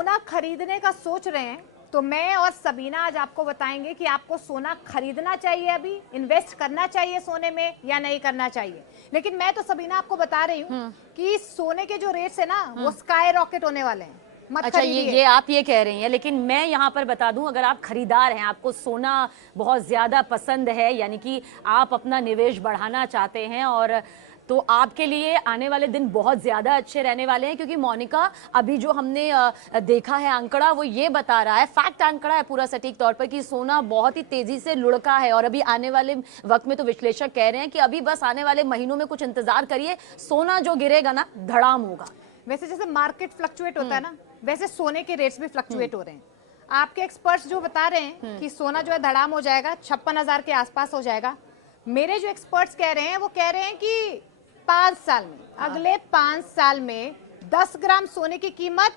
सोना खरीदने का सोच रहे हैं तो मैं और सबीना आज आपको बताएंगे कि आपको सोना खरीदना चाहिए, अभी इन्वेस्ट करना चाहिए सोने में या नहीं करना चाहिए। लेकिन मैं तो सबीना आपको बता रही हूँ कि सोने के जो रेट्स है ना वो स्काई रॉकेट होने वाले हैं। मत अच्छा, ये आप ये कह रही हैं, लेकिन मैं यहाँ पर बता दूं, अगर आप खरीदार हैं, आपको सोना बहुत ज्यादा पसंद है, यानी कि आप अपना निवेश बढ़ाना चाहते हैं, और तो आपके लिए आने वाले दिन बहुत ज्यादा अच्छे रहने वाले हैं। क्योंकि मोनिका, अभी जो हमने देखा है आंकड़ा, वो ये बता रहा है, फैक्ट आंकड़ा है पूरा सटीक तौर पर, कि सोना बहुत ही तेजी से लुढ़का है। और अभी आने वाले वक्त में तो विश्लेषक कह रहे हैं कि अभी बस आने वाले महीनों में कुछ इंतजार करिए, सोना जो गिरेगा ना धड़ाम होगा। वैसे जैसे मार्केट फ्लक्चुएट होता है ना, वैसे सोने के रेट्स भी फ्लक्चुएट हो रहे हैं। आपके एक्सपर्ट्स जो बता रहे हैं कि सोना जो है धड़ाम हो जाएगा, 56,000 के आसपास हो जाएगा। मेरे जो एक्सपर्ट्स कह रहे हैं वो कह रहे हैं कि 5 साल में, अगले 5 साल में 10 ग्राम सोने की कीमत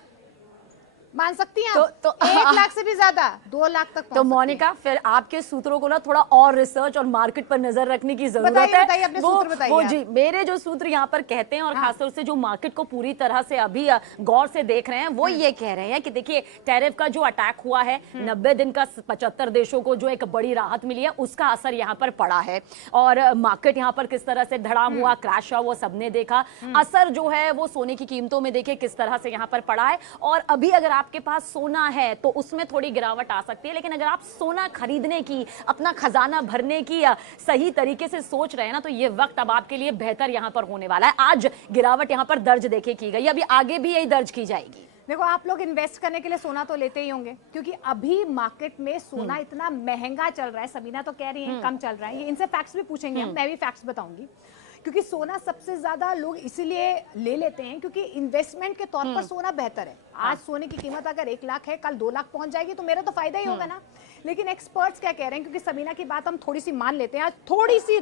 मान सकती हैं तो 1 लाख से भी ज्यादा 2 लाख तक तो मोनिका, फिर आपके सूत्रों को ना थोड़ा और रिसर्च और मार्केट पर नजर रखने की जरूरत है। बताइए अपने सूत्र बताइए। वो जी, मेरे जो सूत्र यहाँ पर कहते हैं, और खासतौर से जो मार्केट को पूरी तरह से अभी गौर से देख रहे हैं, वो ये कह रहे हैं कि देखिए, टैरिफ का जो अटैक हुआ है, 90 दिन का 75 देशों को जो एक बड़ी राहत मिली है, उसका असर यहाँ पर पड़ा है। और मार्केट यहाँ पर किस तरह से धड़ाम हुआ, क्रैश हुआ, वो सबने देखा। असर जो है वो सोने की कीमतों में देखिए किस तरह से यहाँ पर पड़ा है। और अभी अगर आपके पास सोना है तो उसमें थोड़ी गिरावट आ सकती है, लेकिन अगर आप सोना खरीदने की, अपना खजाना भरने की सही तरीके से सोच रहे हैं ना, तो ये वक्त अब आपके लिए बेहतर यहाँ पर होने वाला है। आज गिरावट यहाँ पर दर्ज देखिए की गई, अभी आगे भी यही दर्ज की जाएगी। देखो, आप लोग इन्वेस्ट करने के लिए सोना तो लेते ही होंगे, क्योंकि अभी मार्केट में सोना इतना महंगा चल रहा है। सबीना तो कह रही है कम चल रहा है, ये इनसे फैक्ट्स भी पूछेंगे हम, मैं भी फैक्ट्स बताऊंगी। क्योंकि सोना सबसे ज्यादा लोग इसीलिए ले लेते हैं क्योंकि इन्वेस्टमेंट के तौर पर सोना बेहतर है। आज सोने की कीमत अगर 1 लाख है, कल 2 लाख पहुंच जाएगी तो मेरा तो फायदा ही होगा ना। लेकिन एक्सपर्ट्स क्या कह रहे हैं, क्योंकि सबीना की बात हम थोड़ी सी मान लेते हैं, आज थोड़ी सी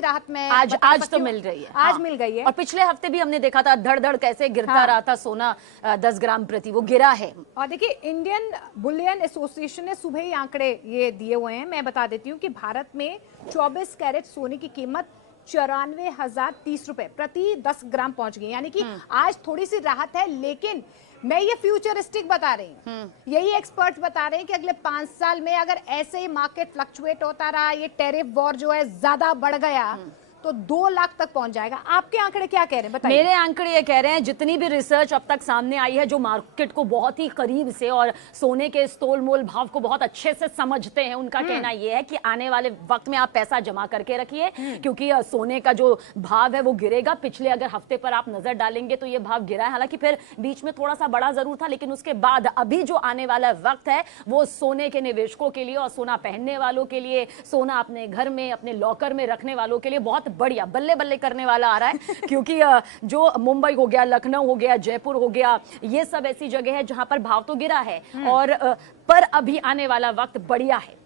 राहत में आज तो मिल रही है, आज मिल गई है। और पिछले हफ्ते भी हमने देखा था धड़ धड़ कैसे गिरता रहा था सोना, 10 ग्राम प्रति वो गिरा है। और देखिए, इंडियन बुलियन एसोसिएशन ने सुबह ही आंकड़े ये दिए हुए हैं, मैं बता देती हूँ कि भारत में 24 कैरेट सोने की कीमत 94,030 रुपए प्रति 10 ग्राम पहुंच गई। यानी कि आज थोड़ी सी राहत है, लेकिन मैं ये फ्यूचरिस्टिक बता रही हूँ, यही एक्सपर्ट्स बता रहे हैं कि अगले 5 साल में अगर ऐसे ही मार्केट फ्लक्चुएट होता रहा, ये टैरिफ वॉर जो है ज्यादा बढ़ गया, तो 2 लाख तक पहुंच जाएगा। आपके आंकड़े क्या कह रहे हैं, बताइए। मेरे आंकड़े ये कह रहे हैं, जितनी भी रिसर्च अब तक सामने आई है, जो मार्केट को बहुत ही करीब से और सोने के तोल मोल भाव को बहुत अच्छे से समझते हैं, उनका कहना यह है कि आने वाले वक्त में आप पैसा जमा करके रखिए, क्योंकि सोने का जो भाव है वो गिरेगा। पिछले अगर हफ्ते पर आप नजर डालेंगे तो ये भाव गिरा है, हालांकि फिर बीच में थोड़ा सा बड़ा जरूर था, लेकिन उसके बाद अभी जो आने वाला वक्त है वो सोने के निवेशकों के लिए और सोना पहनने वालों के लिए, सोना अपने घर में, अपने लॉकर में रखने वालों के लिए बहुत बढ़िया बल्ले बल्ले करने वाला आ रहा है। क्योंकि जो मुंबई हो गया, लखनऊ हो गया, जयपुर हो गया, ये सब ऐसी जगह है जहां पर भाव तो गिरा है, और पर अभी आने वाला वक्त बढ़िया है।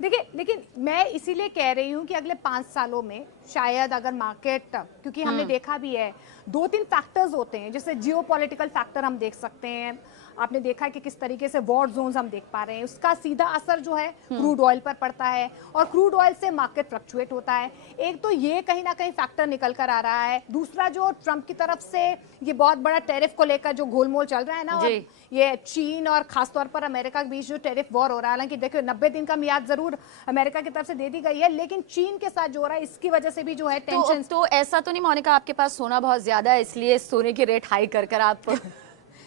देखिए, लेकिन मैं इसीलिए कह रही हूं कि अगले 5 सालों में शायद अगर मार्केट, क्योंकि हमने देखा भी है 2-3 फैक्टर्स होते हैं, जैसे जियोपॉलिटिकल फैक्टर हम देख सकते हैं। आपने देखा है कि किस तरीके से वॉर जोन्स हम देख पा रहे हैं, उसका सीधा असर जो है क्रूड ऑयल पर पड़ता है, और क्रूड ऑयल से मार्केट फ्लक्चुएट होता है। एक तो ये कहीं ना कहीं फैक्टर निकल कर आ रहा है। दूसरा, जो ट्रंप की तरफ से ये बहुत बड़ा टैरिफ को लेकर जो गोलमोल चल रहा है ना, और ये चीन और खासतौर पर अमेरिका के बीच जो टैरिफ वॉर हो रहा है, हालांकि देखिए 90 दिन का मियाद जरूर अमेरिका की तरफ से दे दी गई है, लेकिन चीन के साथ जो हो रहा है इसकी वजह से भी जो है टेंशन। तो ऐसा तो नहीं मोनिका, आपके पास सोना बहुत ज्यादा है इसलिए सोने की रेट हाई कर आप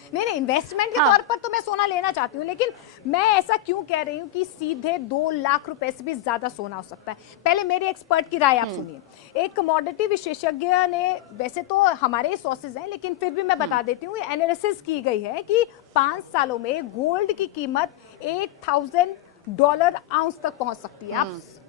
नहीं, इन्वेस्टमेंट के तौर पर तो मैं सोना लेना चाहती हूँ, लेकिन मैं ऐसा क्यों कह रही हूँ कि सीधे 2 लाख रुपए से भी ज्यादा सोना हो सकता है। पहले मेरे एक्सपर्ट की राय आप सुनिए। एक कमोडिटी विशेषज्ञ ने, वैसे तो हमारे सोर्सेज हैं लेकिन फिर भी मैं बता देती हूँ, एनालिसिस की गई है कि 5 सालों में गोल्ड की कीमत $8,000 आउंस तक पहुंच सकती है।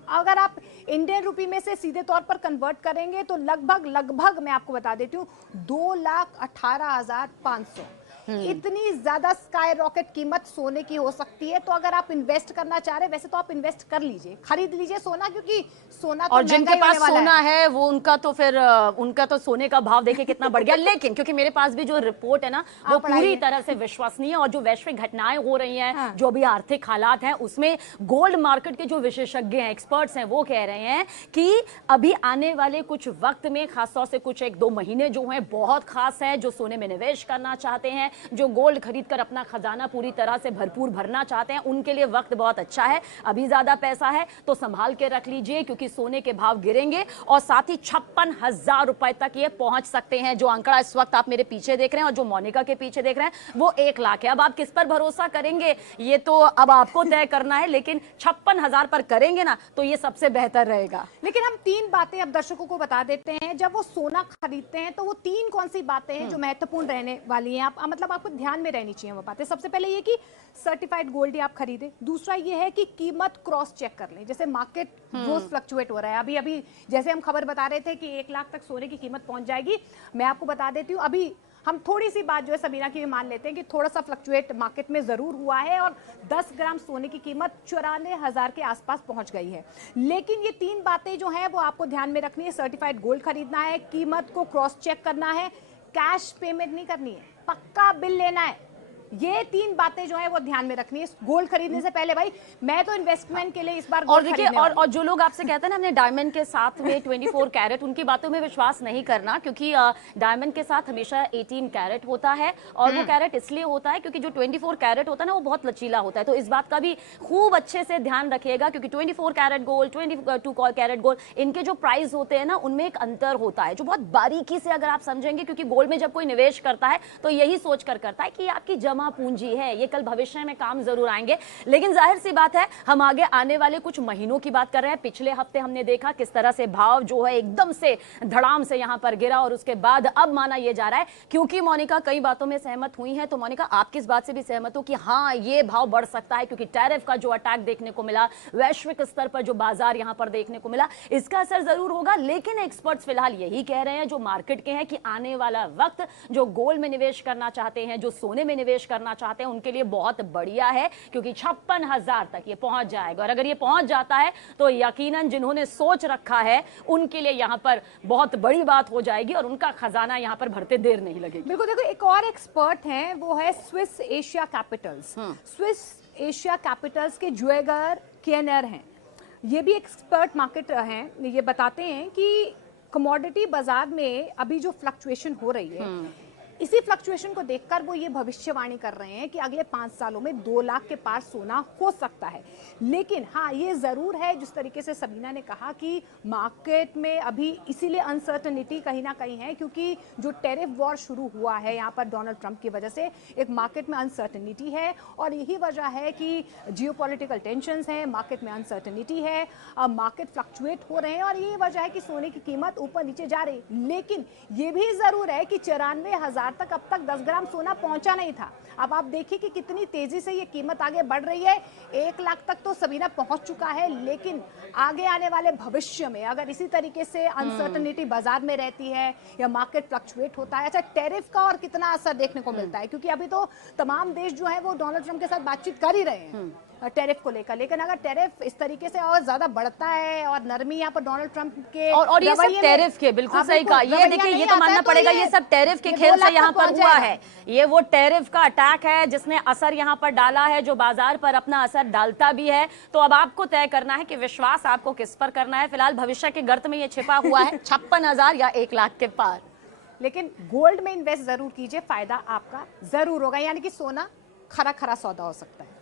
अगर आप इंडियन रुपी में से सीधे तौर पर कन्वर्ट करेंगे तो लगभग मैं आपको बता देती हूँ 2,18,500, इतनी ज्यादा स्काई रॉकेट कीमत सोने की हो सकती है। तो अगर आप इन्वेस्ट करना चाह रहे, वैसे तो आप इन्वेस्ट कर लीजिए, खरीद लीजिए सोना, क्योंकि सोना तो और जिनके पास सोना है वो उनका तो फिर उनका तो सोने का भाव देखिए कितना बढ़ गया। लेकिन क्योंकि मेरे पास भी जो रिपोर्ट है ना वो पूरी तरह से विश्वसनीय, और जो वैश्विक घटनाएं हो रही हैं, जो भी आर्थिक हालात हैं, उसमें गोल्ड मार्केट के जो विशेषज्ञ हैं, एक्सपर्ट्स हैं, वो कह रहे हैं कि अभी आने वाले कुछ वक्त में, खासतौर से कुछ 1-2 महीने जो हैं बहुत खास है, जो सोने में निवेश करना चाहते हैं जो गोल्ड खरीदकर अपना खजाना पूरी तरह से भरपूर भरना चाहते हैं उनके लिए वक्त बहुत अच्छा है। अभी ज्यादा पैसा है तो संभाल के रख लीजिए, क्योंकि सोने के भाव गिरेंगे और साथ ही 56,000 रुपए तक ये पहुंच सकते हैं। जो आंकड़ा इस वक्त आप मेरे पीछे देख रहे हैं और जो मोनिका के पीछे देख रहे हैं वो 1 लाख है। अब आप किस पर भरोसा करेंगे ये तो अब आपको तय करना है, लेकिन 56,000 पर करेंगे ना तो ये सबसे बेहतर रहेगा। लेकिन हम 3 बातें अब दर्शकों को बता देते हैं, जब वो सोना खरीदते हैं तो वो 3 कौन सी बातें हैं जो महत्वपूर्ण रहने वाली हैं, आप मतलब आपको ध्यान में रहनी चाहिए वो बातें। सबसे पहले ये कि सर्टिफाइड गोल्ड ही आप खरीदें। दूसरा ये है कि कीमत क्रॉस चेक कर लें, जैसे मार्केट रोज फ्लक्चुएट हो रहा है। अभी जैसे हम खबर बता रहे थे कि 1 लाख तक सोने की कीमत पहुंच जाएगी, मैं आपको बता देती हूँ अभी हम थोड़ी सी बात जो है सबीना की भी मान लेते हैं कि थोड़ा सा फ्लक्चुएट मार्केट में जरूर हुआ है और 10 ग्राम सोने की कीमत 94,000 के आसपास पहुंच गई है। लेकिन ये 3 बातें जो हैं वो आपको ध्यान में रखनी है। सर्टिफाइड गोल्ड खरीदना है, कीमत को क्रॉस चेक करना है, कैश पेमेंट नहीं करनी है, पक्का बिल लेना है। ये 3 बातें जो है वो ध्यान में रखनी है गोल्ड खरीदने से पहले। भाई मैं तो इन्वेस्टमेंट के लिए इस बार और देखिए और जो लोग आपसे कहते हैं ना हमने डायमंड के साथ में 24 कैरेट, उनकी बातों में विश्वास नहीं करना, क्योंकि डायमंड के साथ हमेशा 18 कैरेट होता है। और वो कैरेट इसलिए होता है क्योंकि जो 24 कैरेट होता है ना वो बहुत लचीला होता है। तो इस बात का भी खूब अच्छे से ध्यान रखिएगा, क्योंकि 24 कैरेट गोल्ड, 22 कैरेट गोल्ड, इनके जो प्राइस होते हैं ना उनमें एक अंतर होता है जो बहुत बारीकी से अगर आप समझेंगे, क्योंकि गोल्ड में जब कोई निवेश करता है तो यही सोच कर करता है कि ये आपकी जमा पूंजी है, ये कल भविष्य में काम जरूर आएंगे। लेकिन जाहिर सी बात है हम आगे आने वाले कुछ महीनों की बात कर रहे हैं। पिछले हफ्ते हमने देखा किस तरह से भाव जो है एकदम से धड़ाम से यहां पर गिरा और उसके बाद अब माना यह जा रहा है, क्योंकि मोनिका कई बातों में सहमत हुई है। तो मोनिका आप किस बात से भी सहमत हो कि हाँ ये भाव बढ़ सकता है, क्योंकि टैरिफ का जो अटैक देखने को मिला, वैश्विक स्तर पर जो बाजार यहां पर देखने को मिला, इसका असर जरूर होगा। लेकिन एक्सपर्ट्स फिलहाल यही कह रहे हैं जो मार्केट के हैं कि आने वाला वक्त जो गोल्ड में निवेश करना चाहते हैं, जो सोने में निवेश करना चाहते हैं उनके लिए बहुत बढ़िया है, क्योंकि 56,000 तक ये पहुंच जाएगा। और अगर ये पहुंच जाता है तो यकीनन जिन्होंने सोच रखा है उनके लिए यहां पर बहुत बड़ी बात हो जाएगी और उनका खजाना यहां पर भरते देर नहीं लगेगी। बिल्कुल। देखो एक और एक्सपर्ट हैं, वो है Swiss Asia Capitals. Swiss Asia Capitals के जुएगर केनर हैं, ये भी एक्सपर्ट मार्केट हैं। ये बताते हैं कि कमोडिटी बाजार में अभी जो फ्लक्चुएशन हो रही है, इसी फ्लक्चुएशन को देखकर वो ये भविष्यवाणी कर रहे हैं कि अगले 5 सालों में 2 लाख के पार सोना हो सकता है। लेकिन हाँ ये जरूर है, जिस तरीके से सबीना ने कहा कि मार्केट में अभी इसीलिए अनसर्टनिटी कहीं ना कहीं है, क्योंकि जो टैरिफ वॉर शुरू हुआ है यहाँ पर डोनाल्ड ट्रंप की वजह से एक मार्केट में अनसर्टनिटी है। और यही वजह है कि जियोपॉलिटिकल टेंशंस हैं, मार्केट में अनसर्टनिटी है, मार्केट फ्लक्चुएट हो रहे हैं और यही वजह है कि सोने की कीमत ऊपर नीचे जा रही। लेकिन ये भी जरूर है कि 94,000 तक अब तक 10 ग्राम सोना पहुंचा नहीं था। अब आप देखिए कि कितनी तेजी से ये कीमत आगे बढ़ रही है। 1 लाख तक तो सबीना पहुंच चुका है, लेकिन आगे आने वाले भविष्य में अगर इसी तरीके से अनसर्टनिटी बाजार में रहती है या मार्केट फ्लक्चुएट होता है, अच्छा टैरिफ का और कितना असर देखने को मिलता है, क्योंकि अभी तो तमाम देश जो है वो डोनाल्ड ट्रंप के साथ बातचीत कर ही रहे हैं टैरिफ को लेकर। लेकिन अगर टैरिफ इस तरीके से और ज्यादा बढ़ता है और नरमी यहाँ पर डोनाल्ड ट्रंप के और ये सब टैरिफ के बिल्कुल सही कहा। ये देखिए ये तो मानना पड़ेगा ये सब टैरिफ के खेल से यहाँ पर हुआ है। ये वो टैरिफ का अटैक है जिसने असर यहाँ पर डाला है, जो बाजार पर अपना असर डालता भी है। तो अब आपको तय करना है कि विश्वास आपको किस पर करना है। फिलहाल भविष्य के गर्त में ये छिपा हुआ है 56,000 या 1 लाख के पार। लेकिन गोल्ड में इन्वेस्ट जरूर कीजिए, फायदा आपका जरूर होगा। यानी कि सोना खरा खरा सौदा हो सकता है।